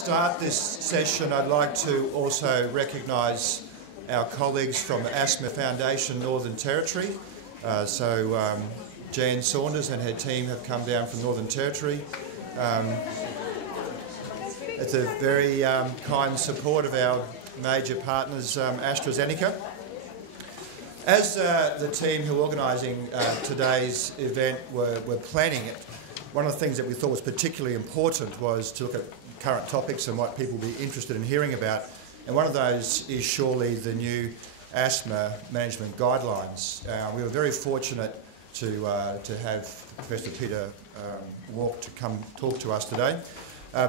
start this session, I'd like to also recognise our colleagues from the Asthma Foundation Northern Territory. Jan Saunders and her team have come down from Northern Territory. It's a very kind support of our major partners, AstraZeneca. As the team who are organising today's event were planning it, one of the things that we thought was particularly important was to look at current topics and what people will be interested in hearing about. And one of those is surely the new asthma management guidelines. We were very fortunate to have Professor Peter Wark to come talk to us today.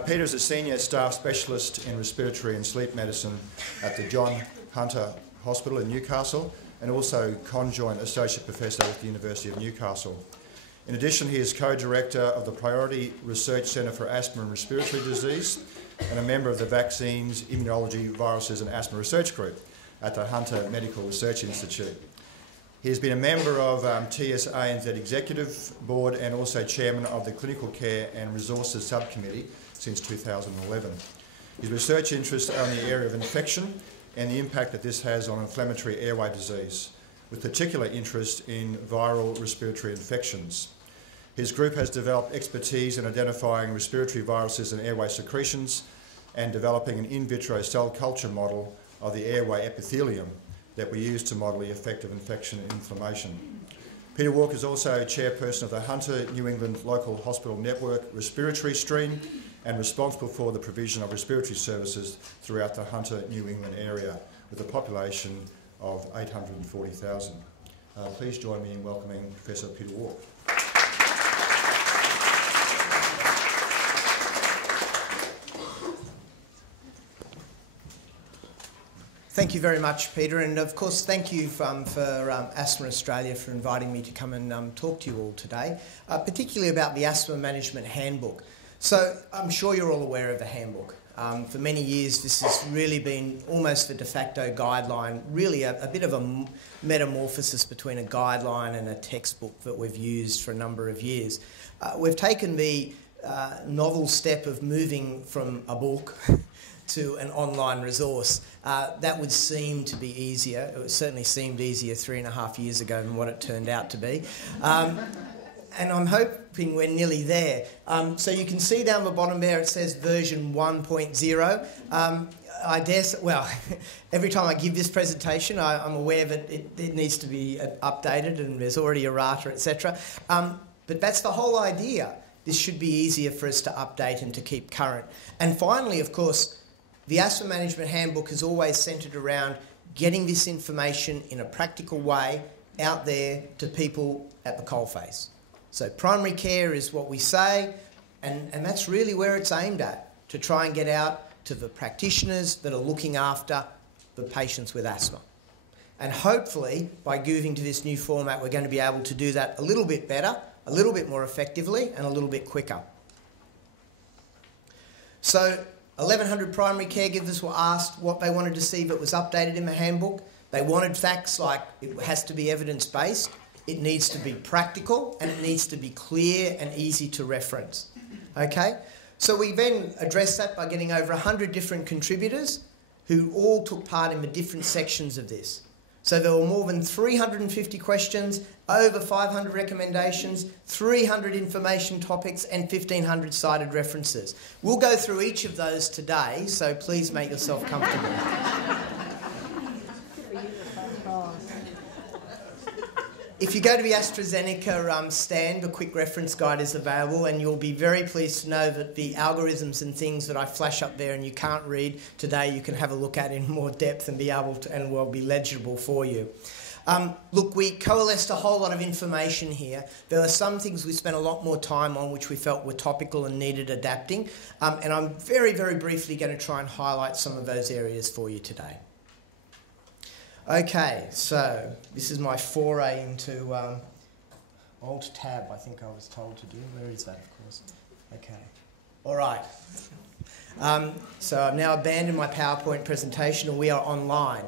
Peter is a senior staff specialist in respiratory and sleep medicine at the John Hunter Hospital in Newcastle, and also conjoint associate professor at the University of Newcastle. In addition, he is co-director of the Priority Research Centre for Asthma and Respiratory Disease and a member of the Vaccines, Immunology, Viruses and Asthma Research Group at the Hunter Medical Research Institute. He has been a member of TSANZ Executive Board and also chairman of the Clinical Care and Resources Subcommittee since 2011. His research interests are in the area of infection and the impact that this has on inflammatory airway disease, with particular interest in viral respiratory infections. His group has developed expertise in identifying respiratory viruses and airway secretions and developing an in vitro cell culture model of the airway epithelium that we use to model the effect of infection and inflammation. Peter Wark is also chairperson of the Hunter New England Local Hospital Network Respiratory Stream and responsible for the provision of respiratory services throughout the Hunter New England area with a population of 840,000. Please join me in welcoming Professor Peter Wark. Thank you very much, Peter, and of course thank you for Asthma Australia for inviting me to come and talk to you all today, particularly about the Asthma Management Handbook. So I'm sure you're all aware of the handbook. For many years this has really been almost the de facto guideline, really a bit of a metamorphosis between a guideline and a textbook that we've used for a number of years. We've taken the novel step of moving from a book to an online resource. That would seem to be easier. It certainly seemed easier 3.5 years ago than what it turned out to be. And I'm hoping we're nearly there. So you can see down the bottom there it says version 1.0. I dare say, well, every time I give this presentation, I'm aware that it needs to be updated and there's already errata, etc. But that's the whole idea. This should be easier for us to update and to keep current. And finally, of course, the Asthma Management Handbook is always centred around getting this information in a practical way out there to people at the coalface. So primary care is what we say, and that's really where it's aimed at, to try and get out to the practitioners that are looking after the patients with asthma. And hopefully, by moving to this new format, we're going to be able to do that a little bit better, a little bit more effectively, and a little bit quicker. So 1,100 primary caregivers were asked what they wanted to see that was updated in the handbook. They wanted facts like it has to be evidence-based, it needs to be practical, and it needs to be clear and easy to reference. Okay? So we then addressed that by getting over 100 different contributors who all took part in the different sections of this. So there were more than 350 questions, over 500 recommendations, 300 information topics and 1,500 cited references. We'll go through each of those today, so please make yourself comfortable. If you go to the AstraZeneca stand, a quick reference guide is available, and you'll be very pleased to know that the algorithms and things that I flash up there and you can't read today, you can have a look at in more depth and be able to, and will be legible for you. Look, we coalesced a whole lot of information here. There are some things we spent a lot more time on which we felt were topical and needed adapting, and I'm very, very briefly going to try and highlight some of those areas for you today. Okay, so this is my foray into Alt-Tab, I think I was told to do. Where is that, of course? Okay. All right. So I've now abandoned my PowerPoint presentation and we are online.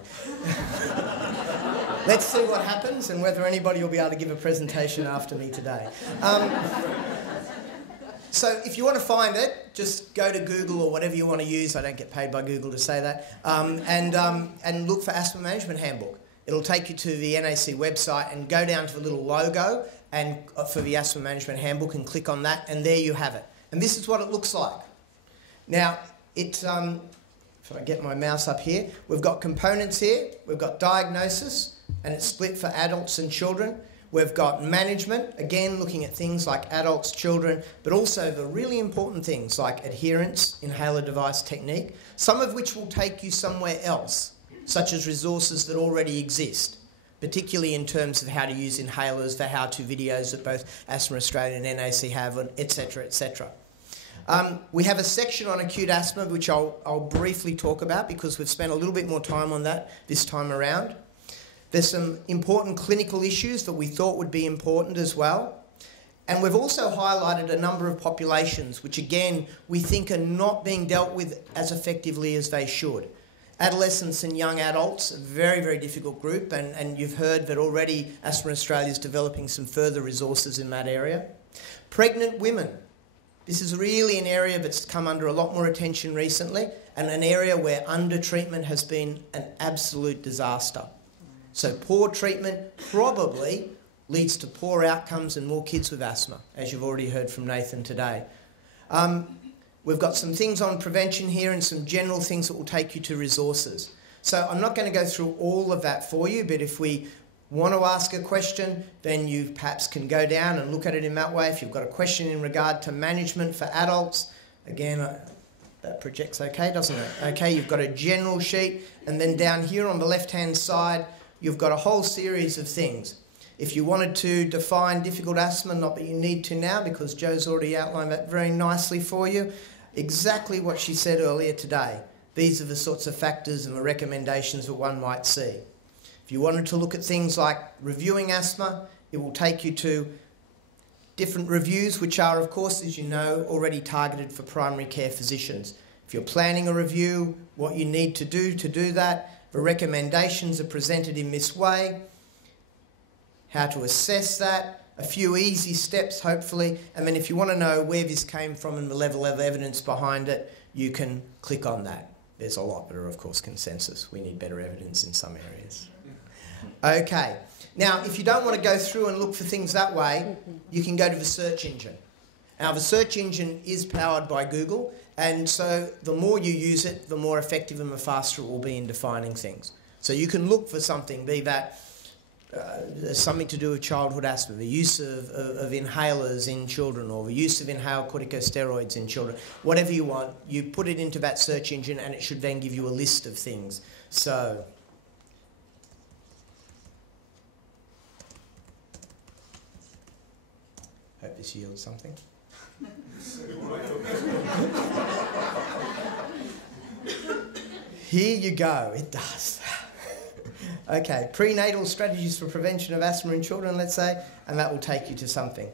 Let's see what happens and whether anybody will be able to give a presentation after me today. So if you want to find it, just go to Google or whatever you want to use. I don't get paid by Google to say that. And look for Asthma Management Handbook. It'll take you to the NAC website and go down to the little logo and for the Asthma Management Handbook and click on that, and there you have it. And this is what it looks like. Now, if I get my mouse up here, we've got components here. We've got diagnosis, and it's split for adults and children. We've got management, again looking at things like adults, children, but also the really important things like adherence, inhaler device technique, some of which will take you somewhere else, such as resources that already exist, particularly in terms of how to use inhalers, the how-to videos that both Asthma Australia and NAC have, etc., etc. We have a section on acute asthma, which I'll briefly talk about because we've spent a little bit more time on that this time around. There's some important clinical issues that we thought would be important as well. And we've also highlighted a number of populations which, again, we think are not being dealt with as effectively as they should. Adolescents and young adults, a very, very difficult group, and you've heard that already Asthma Australia is developing some further resources in that area. Pregnant women. This is really an area that's come under a lot more attention recently, and an area where under-treatment has been an absolute disaster. So poor treatment probably leads to poor outcomes and more kids with asthma, as you've already heard from Nathan today. We've got some things on prevention here and some general things that will take you to resources. So I'm not going to go through all of that for you, but if we want to ask a question, then you perhaps can go down and look at it in that way. If you've got a question in regard to management for adults, again, that projects okay, doesn't it? Okay, you've got a general sheet, and then down here on the left-hand side, you've got a whole series of things. If you wanted to define difficult asthma, not that you need to now because Joe's already outlined that very nicely for you, exactly what she said earlier today. These are the sorts of factors and the recommendations that one might see. If you wanted to look at things like reviewing asthma, it will take you to different reviews, which are, of course, as you know, already targeted for primary care physicians. If you're planning a review, what you need to do that, the recommendations are presented in this way, how to assess that, a few easy steps, hopefully, and then if you want to know where this came from and the level of evidence behind it, you can click on that. There's a lot that are, of course, consensus. We need better evidence in some areas. Okay. Now, if you don't want to go through and look for things that way, you can go to the search engine. Now, the search engine is powered by Google, and so the more you use it, the more effective and the faster it will be in defining things. So you can look for something, be that something to do with childhood asthma, the use of inhalers in children, or the use of inhaled corticosteroids in children, whatever you want, you put it into that search engine and it should then give you a list of things. So hope this yields something. Here you go, it does. Okay, prenatal strategies for prevention of asthma in children, let's say, and that will take you to something.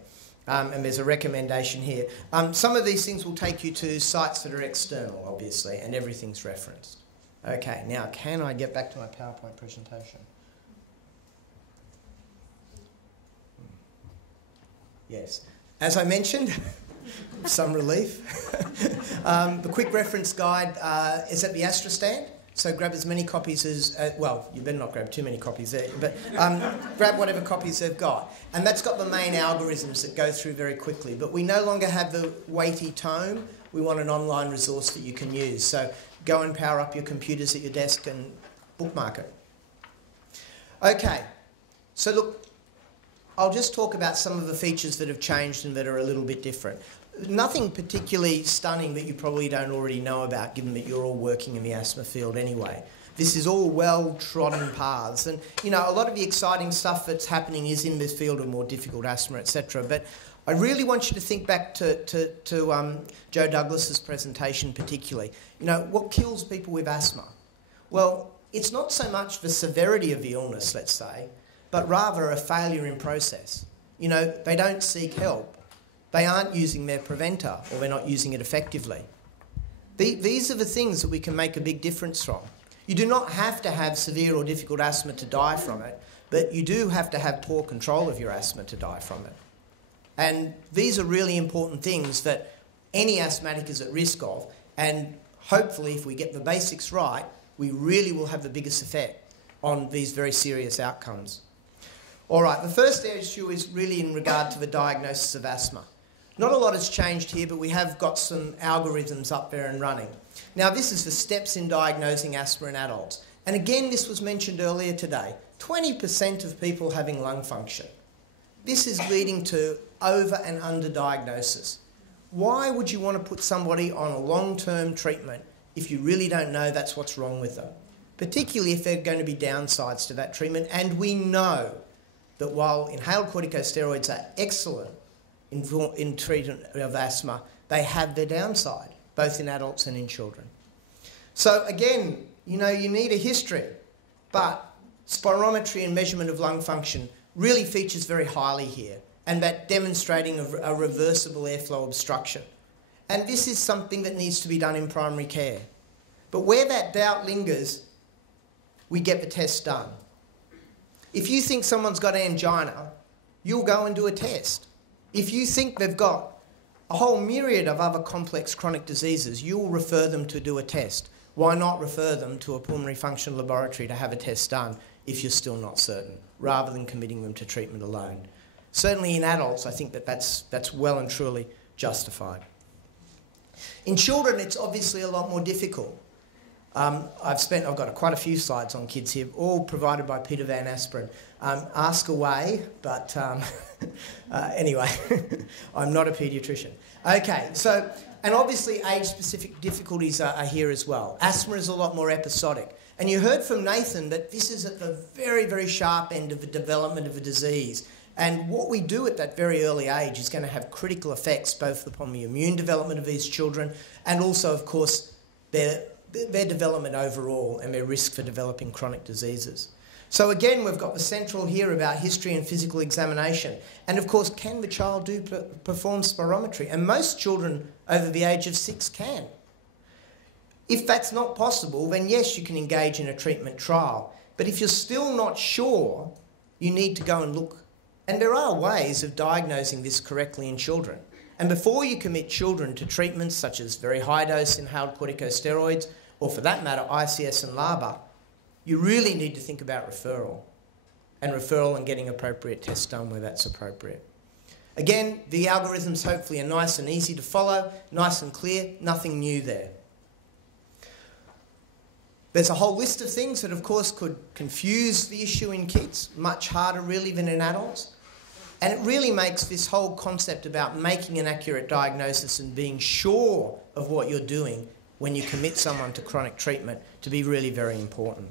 And there's a recommendation here. Some of these things will take you to sites that are external, obviously, and everything's referenced. Okay, now can I get back to my PowerPoint presentation? Yes. As I mentioned, some relief. The quick reference guide is at the Astra stand. So grab as many copies as, well, you better not grab too many copies there, but grab whatever copies they've got. And that's got the main algorithms that go through very quickly. But we no longer have the weighty tome. We want an online resource that you can use. So go and power up your computers at your desk and bookmark it. Okay, so look, I'll just talk about some of the features that have changed and that are a little bit different. Nothing particularly stunning that you probably don't already know about, given that you're all working in the asthma field anyway. This is all well-trodden paths. And, you know, a lot of the exciting stuff that's happening is in this field of more difficult asthma, etc. But I really want you to think back to Joe Douglas's presentation particularly. You know, what kills people with asthma? Well, it's not so much the severity of the illness, let's say, but rather a failure in process. You know, they don't seek help. They aren't using their preventer, or they're not using it effectively. These are the things that we can make a big difference from. You do not have to have severe or difficult asthma to die from it, but you do have to have poor control of your asthma to die from it. And these are really important things that any asthmatic is at risk of, and hopefully if we get the basics right, we really will have the biggest effect on these very serious outcomes. All right, the first issue is really in regard to the diagnosis of asthma. Not a lot has changed here, but we have got some algorithms up there and running. Now, this is the steps in diagnosing asthma in adults. And again, this was mentioned earlier today, 20% of people having lung function. This is leading to over and under diagnosis. Why would you want to put somebody on a long-term treatment if you really don't know that's what's wrong with them? Particularly if there are going to be downsides to that treatment. And we know that while inhaled corticosteroids are excellent in treatment of asthma, they have their downside, both in adults and in children. So again, you know, you need a history, but spirometry and measurement of lung function really features very highly here, and that demonstrating a reversible airflow obstruction. And this is something that needs to be done in primary care. But where that doubt lingers, we get the test done. If you think someone's got angina, you'll go and do a test. If you think they've got a whole myriad of other complex chronic diseases, you'll refer them to do a test. Why not refer them to a pulmonary function laboratory to have a test done if you're still not certain, rather than committing them to treatment alone? Certainly in adults, I think that's well and truly justified. In children, it's obviously a lot more difficult. I've got quite a few slides on kids here, all provided by Peter Van Aspirin. Ask away, but anyway, I'm not a paediatrician. Okay, so, and obviously age-specific difficulties are here as well. Asthma is a lot more episodic. And you heard from Nathan that this is at the very, very sharp end of the development of a disease. And what we do at that very early age is going to have critical effects both upon the immune development of these children and also, of course, their development overall and their risk for developing chronic diseases. So again, we've got the central here about history and physical examination. And of course, can the child perform spirometry? And most children over the age of 6 can. If that's not possible, then yes, you can engage in a treatment trial. But if you're still not sure, you need to go and look. And there are ways of diagnosing this correctly in children. And before you commit children to treatments such as very high-dose inhaled corticosteroids, or for that matter, ICS and LABA, you really need to think about referral and getting appropriate tests done where that's appropriate. Again, the algorithms hopefully are nice and easy to follow, nice and clear, nothing new there. There's a whole list of things that, of course, could confuse the issue in kids, much harder really than in adults. And it really makes this whole concept about making an accurate diagnosis and being sure of what you're doing when you commit someone to chronic treatment to be really very important.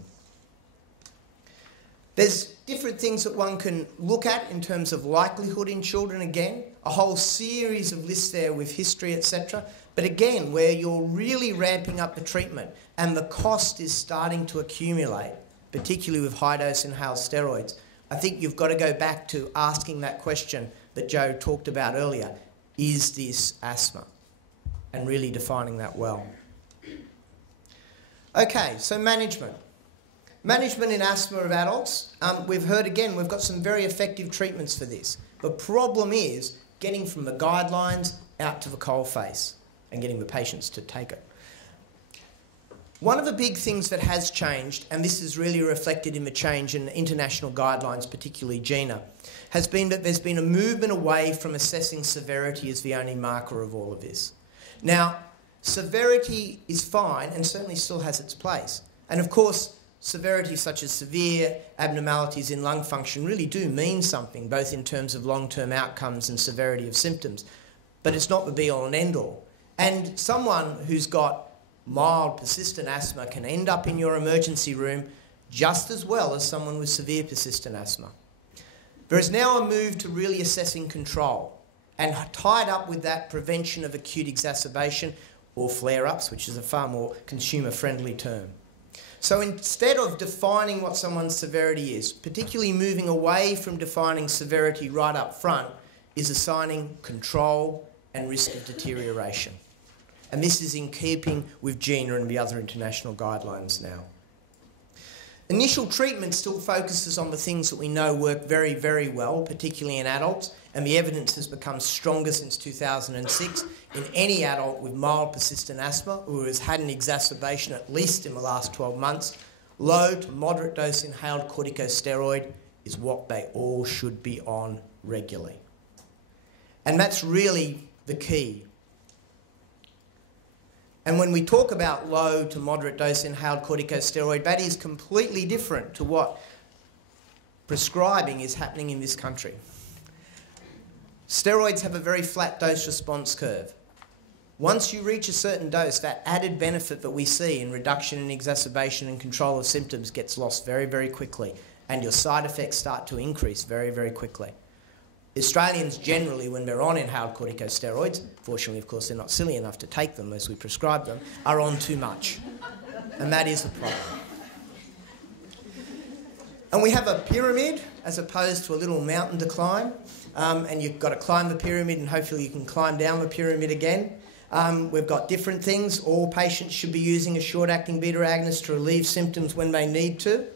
There's different things that one can look at in terms of likelihood in children again, a whole series of lists there with history, etc. But again, where you're really ramping up the treatment and the cost is starting to accumulate, particularly with high-dose inhaled steroids, I think you've got to go back to asking that question that Joe talked about earlier, is this asthma? And really defining that well. Okay, so management. Management in asthma of adults, we've heard again, we've got some very effective treatments for this. The problem is getting from the guidelines out to the coalface and getting the patients to take it. One of the big things that has changed, and this is really reflected in the change in international guidelines, particularly GINA, has been that there's been a movement away from assessing severity as the only marker of all of this. Now, severity is fine and certainly still has its place. And of course, severity such as severe abnormalities in lung function really do mean something, both in terms of long-term outcomes and severity of symptoms. But it's not the be-all and end-all. And someone who's got mild persistent asthma can end up in your emergency room just as well as someone with severe persistent asthma. There is now a move to really assessing control, and tied up with that, prevention of acute exacerbation or flare-ups, which is a far more consumer-friendly term. So instead of defining what someone's severity is, particularly moving away from defining severity right up front, is assigning control and risk of deterioration. And this is in keeping with GINA and the other international guidelines now. Initial treatment still focuses on the things that we know work very, very well, particularly in adults, and the evidence has become stronger since 2006 in any adult with mild persistent asthma who has had an exacerbation at least in the last 12 months, low to moderate dose inhaled corticosteroid is what they all should be on regularly. And that's really the key. And when we talk about low to moderate dose inhaled corticosteroid, that is completely different to what prescribing is happening in this country. Steroids have a very flat dose response curve. Once you reach a certain dose, that added benefit that we see in reduction in exacerbation and control of symptoms gets lost very, very quickly, and your side effects start to increase very, very quickly. Australians generally, when they're on inhaled corticosteroids, fortunately, of course, they're not silly enough to take them as we prescribe them, are on too much. And that is a problem. And we have a pyramid as opposed to a little mountain to climb. And you've got to climb the pyramid and hopefully you can climb down the pyramid again. We've got different things. All patients should be using a short-acting beta agonist to relieve symptoms when they need to.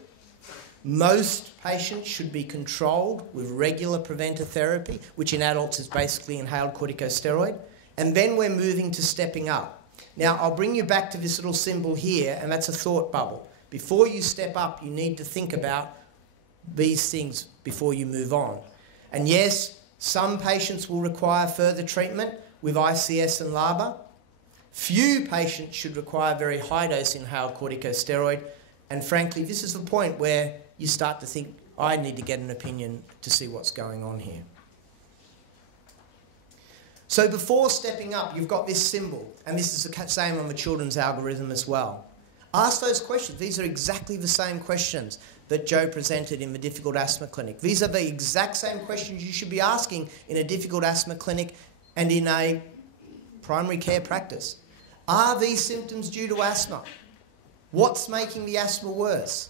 Most patients should be controlled with regular preventer therapy, which in adults is basically inhaled corticosteroid. And then we're moving to stepping up. Now, I'll bring you back to this little symbol here, and that's a thought bubble. Before you step up, you need to think about these things before you move on. And yes, some patients will require further treatment with ICS and LABA. Few patients should require very high-dose inhaled corticosteroid. And frankly, this is the point where you start to think, I need to get an opinion to see what's going on here. So before stepping up, you've got this symbol, and this is the same on the children's algorithm as well. Ask those questions. These are exactly the same questions that Joe presented in the difficult asthma clinic. These are the exact same questions you should be asking in a difficult asthma clinic and in a primary care practice. Are these symptoms due to asthma? What's making the asthma worse?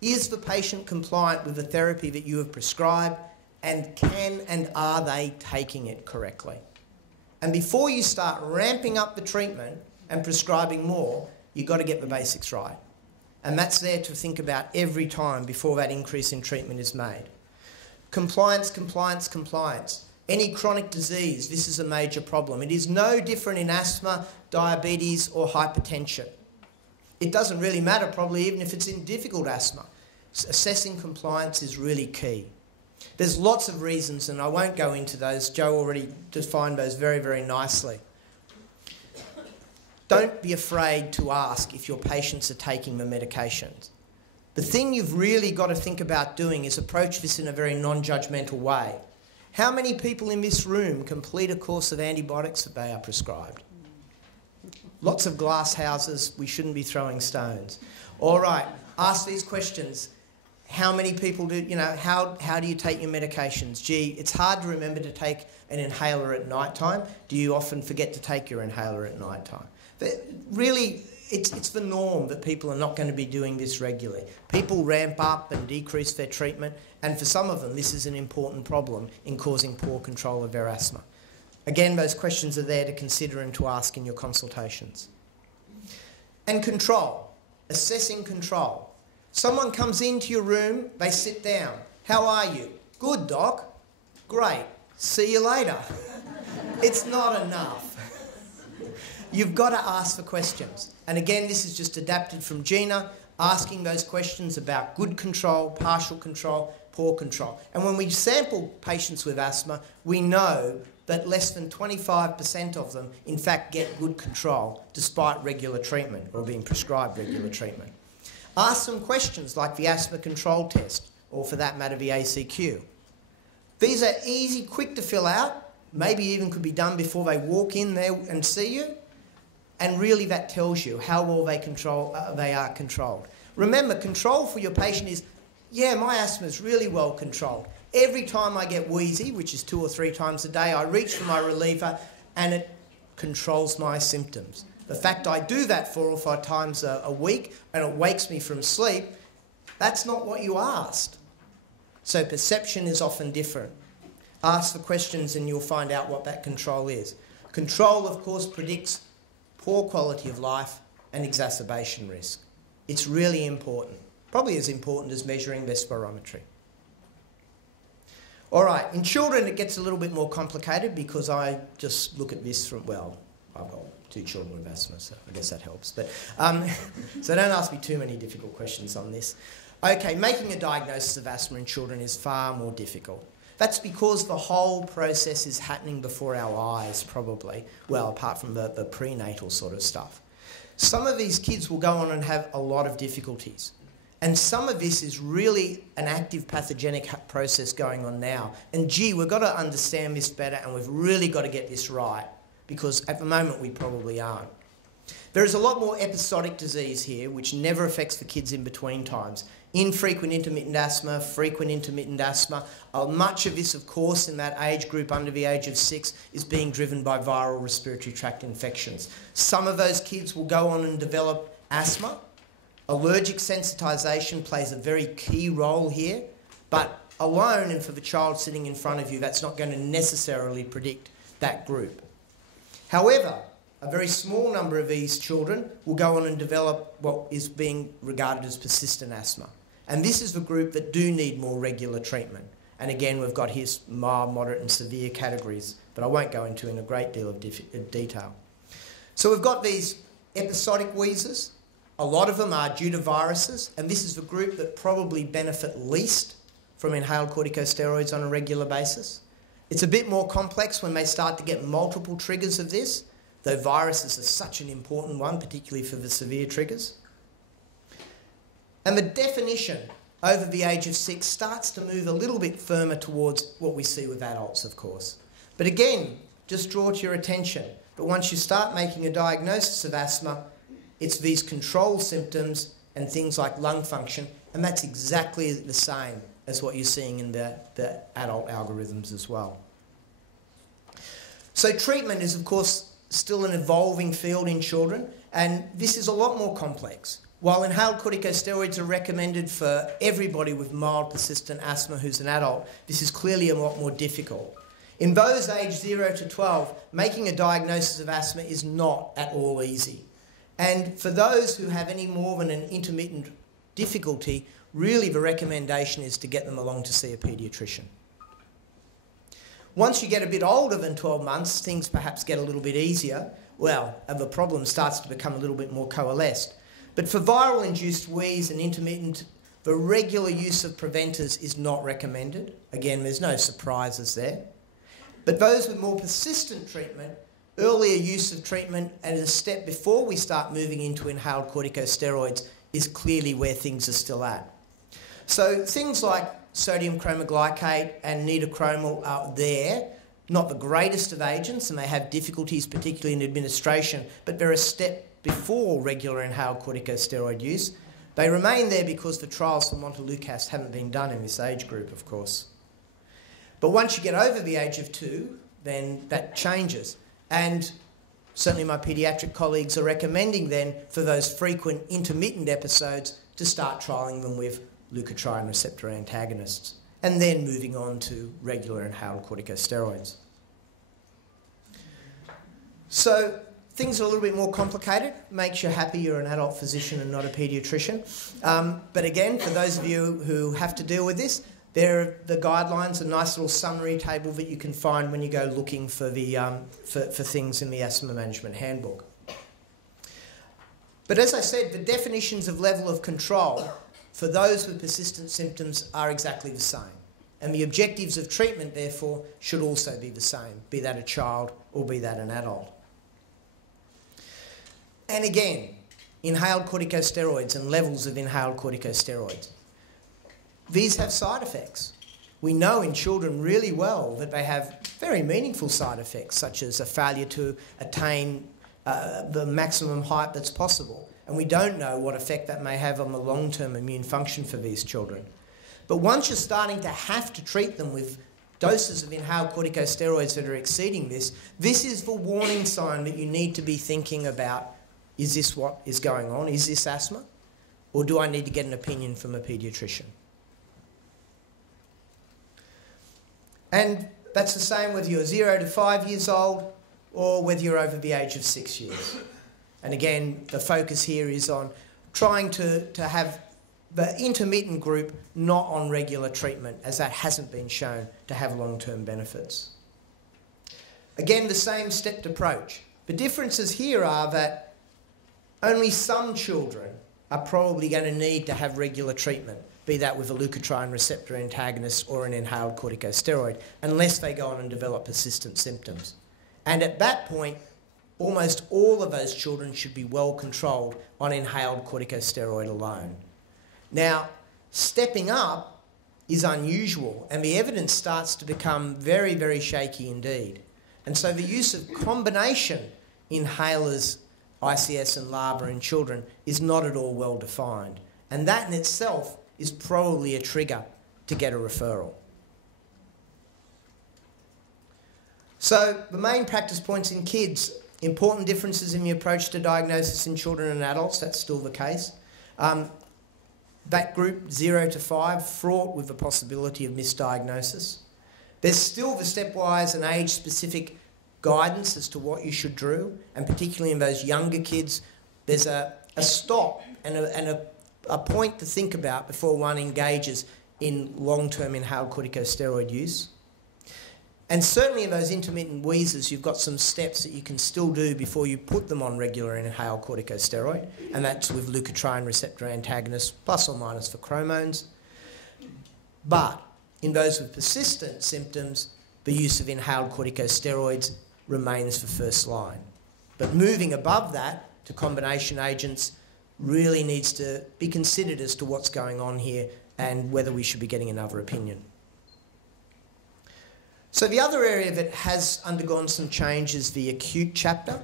Is the patient compliant with the therapy that you have prescribed, and can and are they taking it correctly? And before you start ramping up the treatment and prescribing more, you've got to get the basics right. And that's there to think about every time before that increase in treatment is made. Compliance, compliance, compliance. Any chronic disease, this is a major problem. It is no different in asthma, diabetes or hypertension. It doesn't really matter probably even if it's in difficult asthma. Assessing compliance is really key. There's lots of reasons and I won't go into those. Joe already defined those very, very nicely. Don't be afraid to ask if your patients are taking the medications. The thing you've really got to think about doing is approach this in a very non-judgmental way. How many people in this room complete a course of antibiotics that they are prescribed? Lots of glass houses, we shouldn't be throwing stones. All right, ask these questions. How many people do, how do you take your medications? Gee, it's hard to remember to take an inhaler at night time. Do you often forget to take your inhaler at night time? But really, it's the norm that people are not going to be doing this regularly. People ramp up and decrease their treatment, and for some of them, this is an important problem in causing poor control of their asthma. Again, those questions are there to consider and to ask in your consultations. And control, assessing control. Someone comes into your room, they sit down. How are you? Good, doc. Great. See you later. It's not enough. You've got to ask the questions. And again, this is just adapted from Gina, asking those questions about good control, partial control, poor control. And when we sample patients with asthma, we know that less than 25% of them, in fact, get good control despite regular treatment or being prescribed regular treatment. Ask some questions like the asthma control test, or for that matter, the ACQ. These are easy, quick to fill out, maybe even could be done before they walk in there and see you, and really that tells you how well they are controlled. Remember, control for your patient is, yeah, my asthma is really well controlled. Every time I get wheezy, which is 2 or 3 times a day, I reach for my reliever and it controls my symptoms. The fact I do that 4 or 5 times a week and it wakes me from sleep, that's not what you asked. So perception is often different. Ask the questions and you'll find out what that control is. Control, of course, predicts poor quality of life and exacerbation risk. It's really important, probably as important as measuring their spirometry. All right, in children it gets a little bit more complicated because I just look at this from, well, I've got 2 children with asthma, so I guess that helps. But so don't ask me too many difficult questions on this. Okay, making a diagnosis of asthma in children is far more difficult. That's because the whole process is happening before our eyes, probably. Well, apart from the prenatal sort of stuff. Some of these kids will go on and have a lot of difficulties. And some of this is really an active pathogenic process going on now. And gee, we've got to understand this better and we've really got to get this right, because at the moment we probably aren't. There is a lot more episodic disease here which never affects the kids in between times. Infrequent intermittent asthma, frequent intermittent asthma. Much of this, of course, in that age group under the age of 6 is being driven by viral respiratory tract infections. Some of those kids will go on and develop asthma. Allergic sensitisation plays a very key role here, but alone and for the child sitting in front of you, that's not going to necessarily predict that group. However, a very small number of these children will go on and develop what is being regarded as persistent asthma. And this is the group that do need more regular treatment. And again, we've got here mild, moderate and severe categories, but I won't go into in a great deal of detail. So we've got these episodic wheezes. A lot of them are due to viruses, and this is the group that probably benefit least from inhaled corticosteroids on a regular basis. It's a bit more complex when they start to get multiple triggers of this, though viruses are such an important one, particularly for the severe triggers. And the definition over the age of 6 starts to move a little bit firmer towards what we see with adults, of course. But again, just draw to your attention that once you start making a diagnosis of asthma, it's these control symptoms and things like lung function, and that's exactly the same as what you're seeing in the adult algorithms as well. So treatment is, of course, still an evolving field in children, and this is a lot more complex. While inhaled corticosteroids are recommended for everybody with mild persistent asthma who's an adult, this is clearly a lot more difficult. In those aged 0 to 12, making a diagnosis of asthma is not at all easy. And for those who have any more than an intermittent difficulty, really the recommendation is to get them along to see a paediatrician. Once you get a bit older than 12 months, things perhaps get a little bit easier. Well, and the problem starts to become a little bit more coalesced. But for viral-induced wheeze and intermittent, the regular use of preventers is not recommended. Again, there's no surprises there. But those with more persistent treatment, earlier use of treatment and a step before we start moving into inhaled corticosteroids is clearly where things are still at. So things like sodium chromoglycate and nitochromol are there, not the greatest of agents, and they have difficulties particularly in administration, but they're a step before regular inhaled corticosteroid use. They remain there because the trials for montelukast haven't been done in this age group, of course. But once you get over the age of 2, then that changes. And certainly my paediatric colleagues are recommending then for those frequent intermittent episodes to start trialling them with leukotriene receptor antagonists and then moving on to regular inhaled corticosteroids. So things are a little bit more complicated. Makes you happy you're an adult physician and not a paediatrician. But again, for those of you who have to deal with this, there are the guidelines, a nice little summary table that you can find when you go looking for the for things in the Asthma Management Handbook. But as I said, the definitions of level of control for those with persistent symptoms are exactly the same. And the objectives of treatment, therefore, should also be the same, be that a child or be that an adult. And again, inhaled corticosteroids and levels of inhaled corticosteroids. These have side effects. We know in children really well that they have very meaningful side effects, such as a failure to attain the maximum height that's possible. And we don't know what effect that may have on the long-term immune function for these children. But once you're starting to have to treat them with doses of inhaled corticosteroids that are exceeding this, this is the warning sign that you need to be thinking about, is this what is going on? Is this asthma? Or do I need to get an opinion from a paediatrician? And that's the same whether you're 0 to 5 years old or whether you're over the age of 6 years. And again, the focus here is on trying to have the intermittent group not on regular treatment, as that hasn't been shown to have long-term benefits. Again, the same stepped approach. The differences here are that only some children are probably going to need to have regular treatment, be that with a leukotriene receptor antagonist or an inhaled corticosteroid, unless they go on and develop persistent symptoms. And at that point, almost all of those children should be well controlled on inhaled corticosteroid alone. Now, stepping up is unusual, and the evidence starts to become very, very shaky indeed. And so the use of combination inhalers, ICS and LABA in children, is not at all well defined. And that in itself is probably a trigger to get a referral. So the main practice points in kids: important differences in the approach to diagnosis in children and adults, that's still the case. That group, 0 to 5, fraught with the possibility of misdiagnosis. There's still the stepwise and age-specific guidance as to what you should do, and particularly in those younger kids, there's a stop and a point to think about before one engages in long-term inhaled corticosteroid use. And certainly in those intermittent wheezers, you've got some steps that you can still do before you put them on regular inhaled corticosteroid, and that's with leukotriene receptor antagonists, plus or minus for chromones. But in those with persistent symptoms, the use of inhaled corticosteroids remains the first line. But moving above that to combination agents really needs to be considered as to what's going on here and whether we should be getting another opinion. So the other area that has undergone some change is the acute chapter.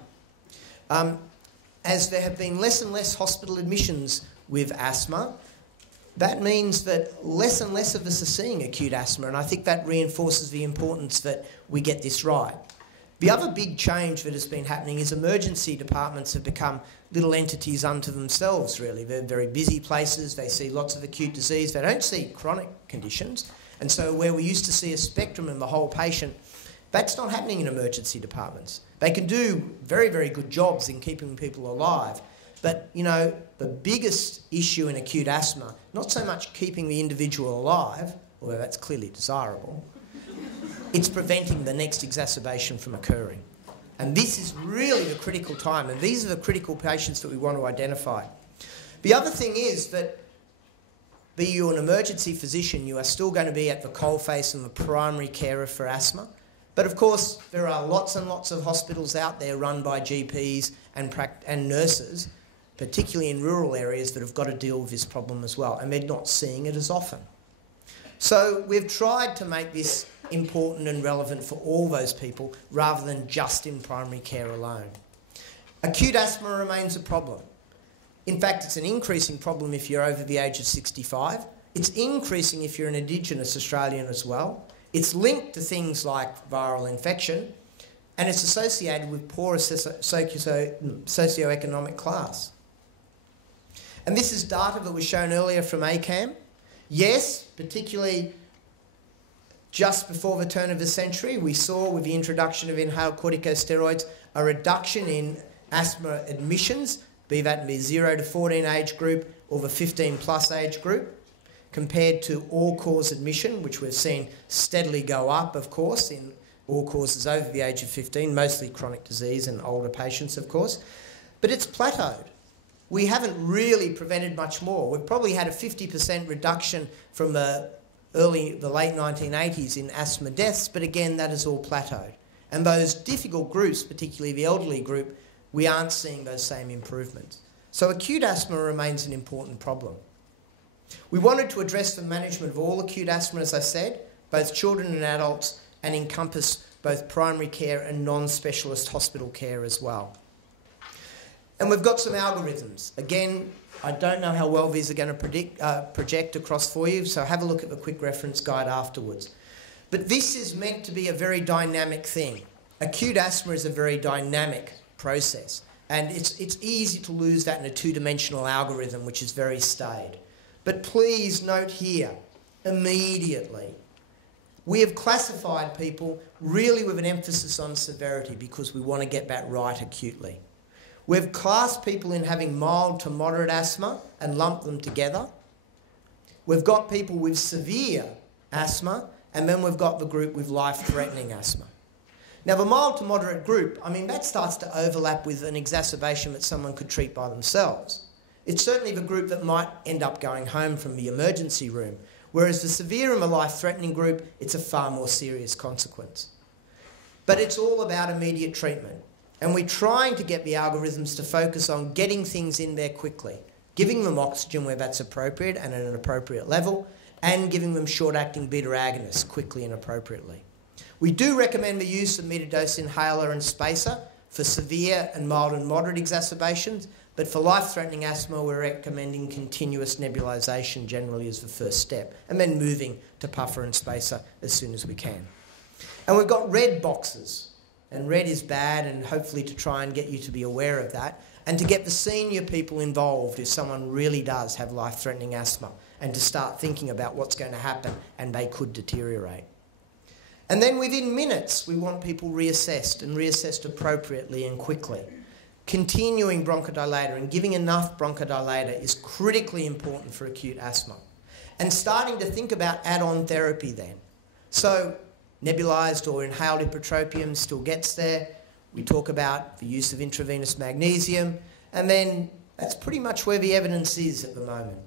As there have been less and less hospital admissions with asthma, that means that less and less of us are seeing acute asthma, and I think that reinforces the importance that we get this right. The other big change that has been happening is emergency departments have become little entities unto themselves, really. They're very busy places, they see lots of acute disease, they don't see chronic conditions. And so where we used to see a spectrum in the whole patient, that's not happening in emergency departments. They can do very, very good jobs in keeping people alive. But, you know, the biggest issue in acute asthma, not so much keeping the individual alive, although that's clearly desirable, it's preventing the next exacerbation from occurring. And this is really the critical time, and these are the critical patients that we want to identify. The other thing is that be you an emergency physician, you are still going to be at the coalface and the primary carer for asthma. But of course, there are lots and lots of hospitals out there run by GPs and nurses, particularly in rural areas, that have got to deal with this problem as well, and they're not seeing it as often. So we've tried to make this important and relevant for all those people rather than just in primary care alone. Acute asthma remains a problem. In fact, it's an increasing problem if you're over the age of 65. It's increasing if you're an Indigenous Australian as well. It's linked to things like viral infection, and it's associated with poorer socioeconomic class. And this is data that was shown earlier from ACAM. Yes, particularly just before the turn of the century, we saw with the introduction of inhaled corticosteroids a reduction in asthma admissions, be that in the 0 to 14 age group or the 15 plus age group, compared to all-cause admission, which we've seen steadily go up, of course, in all causes over the age of 15, mostly chronic disease and older patients, of course. But it's plateaued. We haven't really prevented much more. We've probably had a 50% reduction from the late 1980s in asthma deaths, but again, that is all plateaued. And those difficult groups, particularly the elderly group, we aren't seeing those same improvements. So acute asthma remains an important problem. We wanted to address the management of all acute asthma, as I said, both children and adults, and encompass both primary care and non-specialist hospital care as well. And we've got some algorithms. Again, I don't know how well these are going to project across for you, so have a look at the quick reference guide afterwards. But this is meant to be a very dynamic thing. Acute asthma is a very dynamic process, and it's easy to lose that in a two-dimensional algorithm, which is very staid. But please note here, immediately, we have classified people really with an emphasis on severity because we want to get that right acutely. We've classed people in having mild to moderate asthma and lumped them together. We've got people with severe asthma, and then we've got the group with life-threatening asthma. Now, the mild to moderate group, I mean, that starts to overlap with an exacerbation that someone could treat by themselves. It's certainly the group that might end up going home from the emergency room, whereas the severe and the life-threatening group, it's a far more serious consequence. But it's all about immediate treatment, and we're trying to get the algorithms to focus on getting things in there quickly, giving them oxygen where that's appropriate and at an appropriate level, and giving them short-acting beta agonists quickly and appropriately. We do recommend the use of metered-dose inhaler and spacer for severe and mild and moderate exacerbations, but for life-threatening asthma, we're recommending continuous nebulization generally as the first step, and then moving to puffer and spacer as soon as we can. And we've got red boxes, and red is bad, and hopefully to try and get you to be aware of that, and to get the senior people involved if someone really does have life-threatening asthma, and to start thinking about what's going to happen, and they could deteriorate. And then within minutes, we want people reassessed and reassessed appropriately and quickly. Continuing bronchodilator and giving enough bronchodilator is critically important for acute asthma. And starting to think about add-on therapy then. So nebulized or inhaled ipratropium still gets there. We talk about the use of intravenous magnesium. And then that's pretty much where the evidence is at the moment.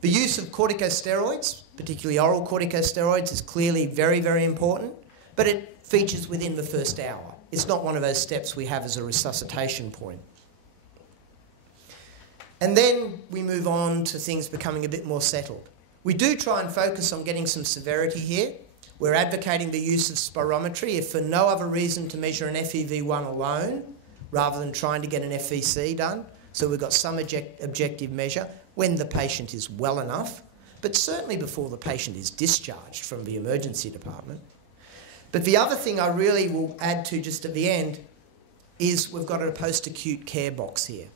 The use of corticosteroids, particularly oral corticosteroids, is clearly very, very important, but it features within the first hour. It's not one of those steps we have as a resuscitation point. And then we move on to things becoming a bit more settled. We do try and focus on getting some severity here. We're advocating the use of spirometry, if for no other reason to measure an FEV1 alone, rather than trying to get an FVC done. So we've got some objective measure when the patient is well enough, but certainly before the patient is discharged from the emergency department. But the other thing I really will add to just at the end is we've got a post-acute care box here.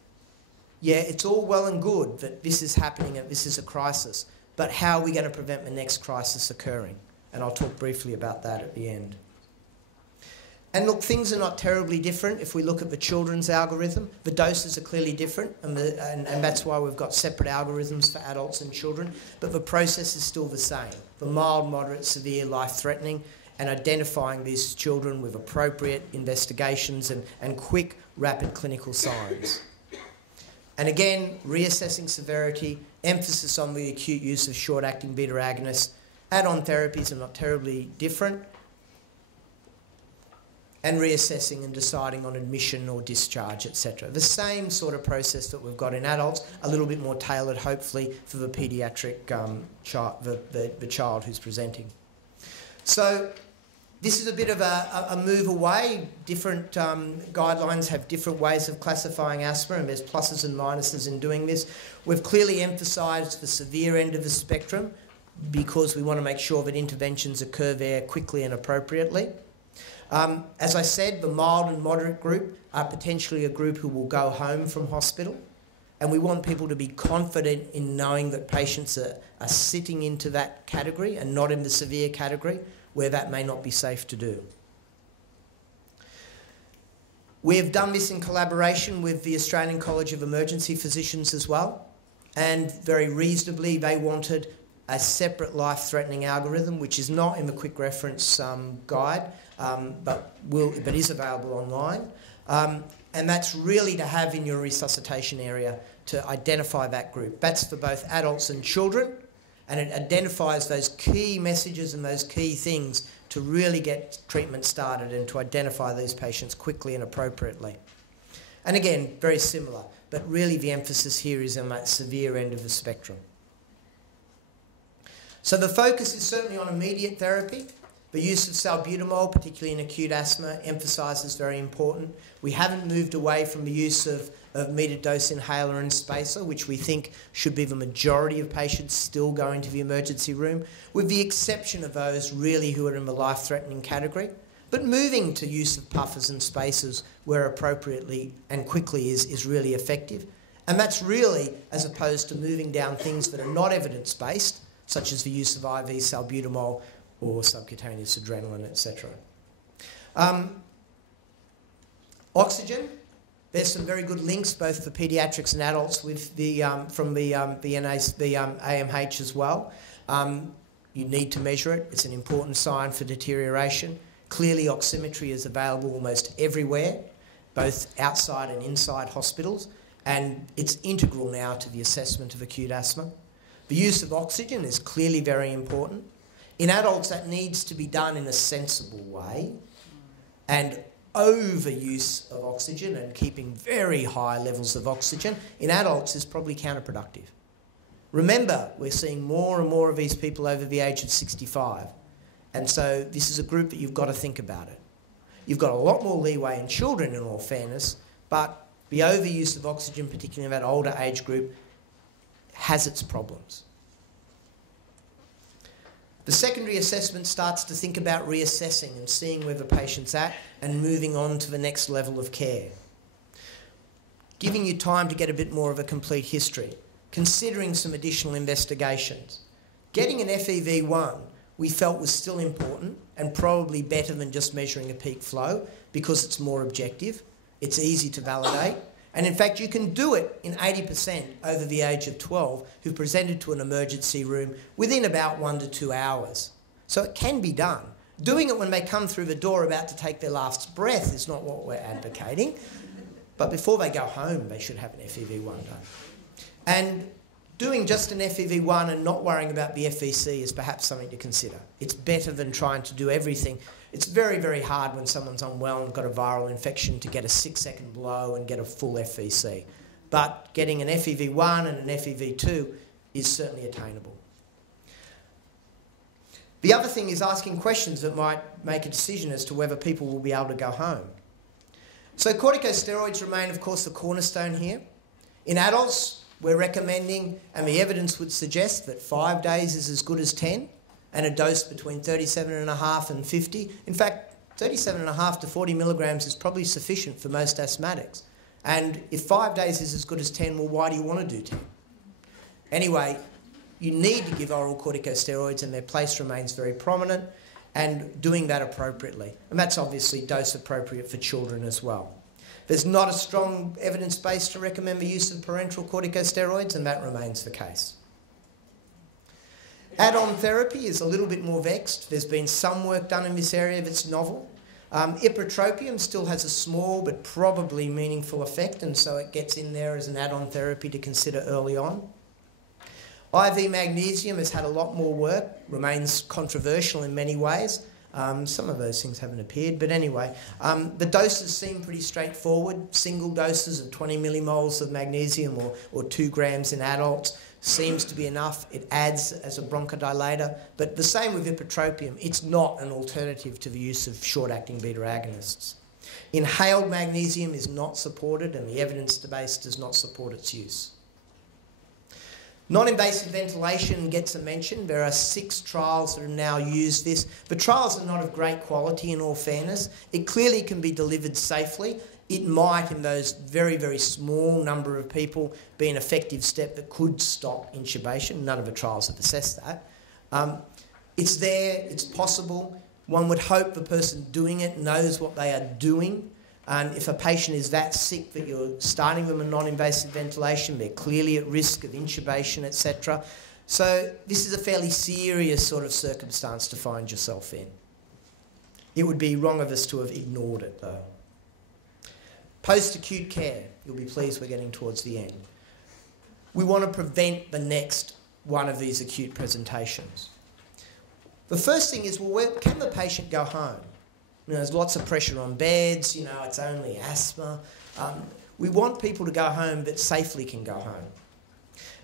Yeah, it's all well and good that this is happening and this is a crisis, but how are we going to prevent the next crisis occurring? And I'll talk briefly about that at the end. And look, things are not terribly different if we look at the children's algorithm. The doses are clearly different, and that's why we've got separate algorithms for adults and children, but the process is still the same. The mild, moderate, severe, life-threatening, and identifying these children with appropriate investigations and quick, rapid clinical signs. And again, reassessing severity, emphasis on the acute use of short-acting beta agonists. Add-on therapies are not terribly different. And reassessing and deciding on admission or discharge, etc. The same sort of process that we've got in adults, a little bit more tailored, hopefully, for the paediatric the child who's presenting. So this is a bit of a move away. Different guidelines have different ways of classifying asthma, and there's pluses and minuses in doing this. We've clearly emphasised the severe end of the spectrum because we want to make sure that interventions occur there quickly and appropriately. As I said, the mild and moderate group are potentially a group who will go home from hospital, and we want people to be confident in knowing that patients are sitting into that category and not in the severe category where that may not be safe to do. We have done this in collaboration with the Australian College of Emergency Physicians as well, and very reasonably they wanted a separate life-threatening algorithm, which is not in the quick reference guide, but is available online. And that's really to have in your resuscitation area to identify that group. That's for both adults and children, and it identifies those key messages and those key things to really get treatment started and to identify these patients quickly and appropriately. And again, very similar, but really the emphasis here is on that severe end of the spectrum. So the focus is certainly on immediate therapy. The use of salbutamol, particularly in acute asthma, emphasises very important. We haven't moved away from the use of metered dose inhaler and spacer, which we think should be the majority of patients still going to the emergency room, with the exception of those really who are in the life-threatening category. But moving to use of puffers and spacers where appropriately and quickly is really effective. And that's really as opposed to moving down things that are not evidence-based, such as the use of IV salbutamol or subcutaneous adrenaline, etc. Oxygen. There's some very good links, both for paediatrics and adults, with from the AMH as well. You need to measure it. It's an important sign for deterioration. Clearly, oximetry is available almost everywhere, both outside and inside hospitals, and it's integral now to the assessment of acute asthma. The use of oxygen is clearly very important. In adults, that needs to be done in a sensible way, and overuse of oxygen and keeping very high levels of oxygen in adults is probably counterproductive. Remember, we're seeing more and more of these people over the age of 65, and so this is a group that you've got to think about it. You've got a lot more leeway in children, in all fairness, but the overuse of oxygen, particularly in that older age group, has its problems. The secondary assessment starts to think about reassessing and seeing where the patient's at and moving on to the next level of care. Giving you time to get a bit more of a complete history. Considering some additional investigations. Getting an FEV1 we felt was still important and probably better than just measuring a peak flow because it's more objective, it's easy to validate, and in fact you can do it in 80% over the age of 12 who presented to an emergency room within about 1 to 2 hours. So it can be done. Doing it when they come through the door about to take their last breath is not what we're advocating, but before they go home they should have an FEV1 done. And doing just an FEV1 and not worrying about the FVC is perhaps something to consider. It's better than trying to do everything. It's very, very hard when someone's unwell and got a viral infection to get a 6-second blow and get a full FVC. But getting an FEV1 and an FEV2 is certainly attainable. The other thing is asking questions that might make a decision as to whether people will be able to go home. So corticosteroids remain, of course, the cornerstone here. In adults, we're recommending, and the evidence would suggest that 5 days is as good as 10, and a dose between 37.5 and 50. In fact, 37.5 to 40 milligrams is probably sufficient for most asthmatics. And if 5 days is as good as 10, well, why do you want to do 10? Anyway, you need to give oral corticosteroids, and their place remains very prominent, and doing that appropriately. And that's obviously dose appropriate for children as well. There's not a strong evidence base to recommend the use of parenteral corticosteroids, and that remains the case. Add-on therapy is a little bit more vexed. There's been some work done in this area that's novel. Ipratropium still has a small but probably meaningful effect, and so it gets in there as an add-on therapy to consider early on. IV magnesium has had a lot more work, remains controversial in many ways. Some of those things haven't appeared, but anyway, the doses seem pretty straightforward. Single doses of 20 millimoles of magnesium or 2 grams in adults seems to be enough. It adds as a bronchodilator, but the same with ipratropium. It's not an alternative to the use of short-acting beta agonists. Inhaled magnesium is not supported, and the evidence base does not support its use. Non-invasive ventilation gets a mention. There are 6 trials that have now used this. The trials are not of great quality, in all fairness. It clearly can be delivered safely. It might, in those very, very small number of people, be an effective step that could stop intubation. None of the trials have assessed that. It's there, it's possible. One would hope the person doing it knows what they are doing. And if a patient is that sick that you're starting them a non-invasive ventilation, they're clearly at risk of intubation, etc. So this is a fairly serious sort of circumstance to find yourself in. It would be wrong of us to have ignored it, though. Post-acute care, you'll be pleased we're getting towards the end. We want to prevent the next one of these acute presentations. The first thing is, well, where can the patient go home? You know, there's lots of pressure on beds, you know, it's only asthma. We want people to go home that safely can go home.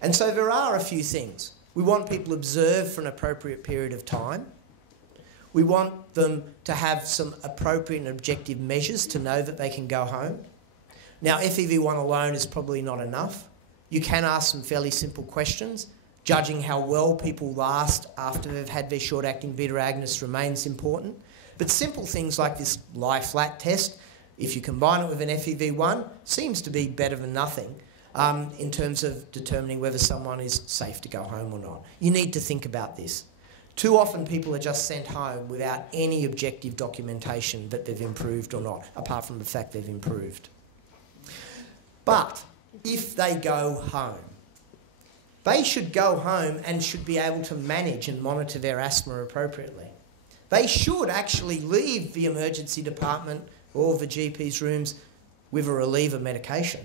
And so there are a few things. We want people observed for an appropriate period of time. We want them to have some appropriate and objective measures to know that they can go home. Now, FEV1 alone is probably not enough. You can ask some fairly simple questions. Judging how well people last after they've had their short-acting beta agonist remains important. But simple things like this lie-flat test, if you combine it with an FEV1, seems to be better than nothing in terms of determining whether someone is safe to go home or not. You need to think about this. Too often people are just sent home without any objective documentation that they've improved or not, apart from the fact they've improved. But if they go home, they should go home and should be able to manage and monitor their asthma appropriately. They should actually leave the emergency department or the GP's rooms with a reliever medication.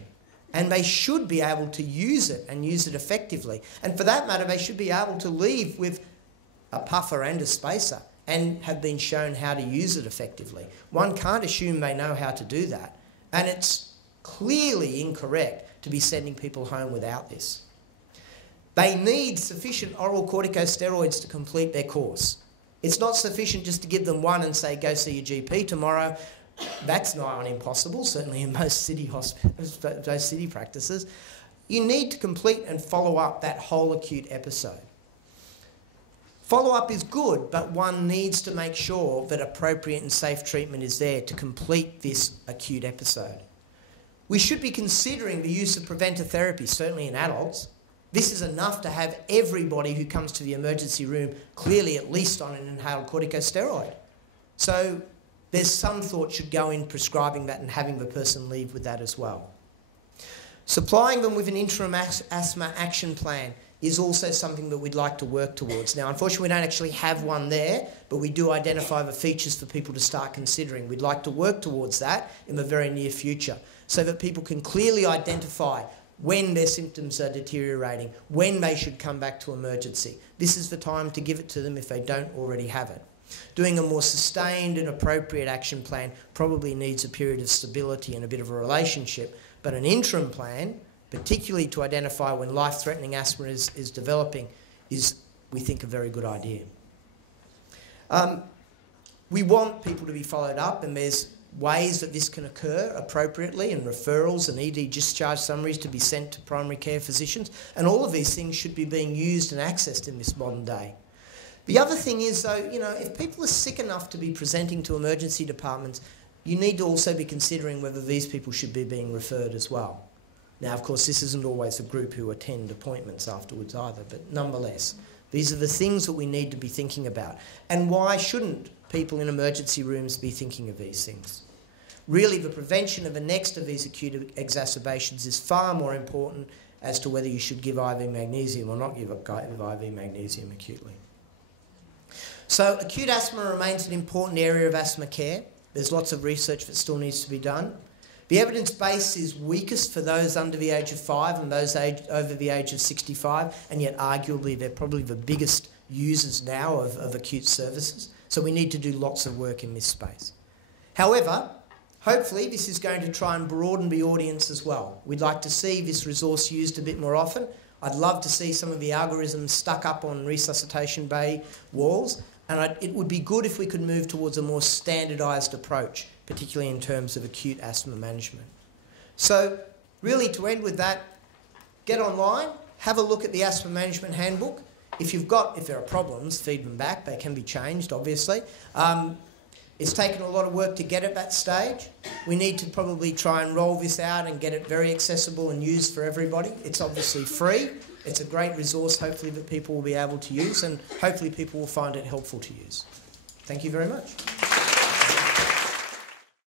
And they should be able to use it and use it effectively. And for that matter, they should be able to leave with a puffer and a spacer and have been shown how to use it effectively. One can't assume they know how to do that. And it's clearly incorrect to be sending people home without this. They need sufficient oral corticosteroids to complete their course. It's not sufficient just to give them one and say, go see your GP tomorrow. That's nigh on impossible, certainly in most city hospitals, most city practices. You need to complete and follow up that whole acute episode. Follow-up is good, but one needs to make sure that appropriate and safe treatment is there to complete this acute episode. We should be considering the use of preventive therapy, certainly in adults. This is enough to have everybody who comes to the emergency room clearly at least on an inhaled corticosteroid. So there's some thought should go in prescribing that and having the person leave with that as well. Supplying them with an interim asthma action plan is also something that we'd like to work towards. Now, unfortunately, we don't actually have one there, but we do identify the features for people to start considering. We'd like to work towards that in the very near future so that people can clearly identify when their symptoms are deteriorating, when they should come back to emergency. This is the time to give it to them if they don't already have it. Doing a more sustained and appropriate action plan probably needs a period of stability and a bit of a relationship, but an interim plan, particularly to identify when life-threatening asthma is developing, is, we think, a very good idea. We want people to be followed up, and there's ways that this can occur appropriately, and referrals and ED discharge summaries to be sent to primary care physicians, and all of these things should be being used and accessed in this modern day. The other thing is, though, if people are sick enough to be presenting to emergency departments, you need to also be considering whether these people should be being referred as well. Now, of course, this isn't always a group who attend appointments afterwards either, but nonetheless, these are the things that we need to be thinking about. And why shouldn't people in emergency rooms be thinking of these things? Really, the prevention of the next of these acute exacerbations is far more important as to whether you should give IV magnesium or not give IV magnesium acutely. So acute asthma remains an important area of asthma care. There's lots of research that still needs to be done. The evidence base is weakest for those under the age of 5 and those over the age of 65, and yet arguably they're probably the biggest users now of acute services. So we need to do lots of work in this space. However, hopefully this is going to try and broaden the audience as well. We'd like to see this resource used a bit more often. I'd love to see some of the algorithms stuck up on resuscitation bay walls, and it would be good if we could move towards a more standardised approach, particularly in terms of acute asthma management. So really, to end with that, get online, have a look at the Asthma Management Handbook. If there are problems, feed them back. They can be changed, obviously. It's taken a lot of work to get at that stage. We need to probably try and roll this out and get it very accessible and used for everybody. It's obviously free. It's a great resource, hopefully, that people will be able to use, and hopefully people will find it helpful to use. Thank you very much.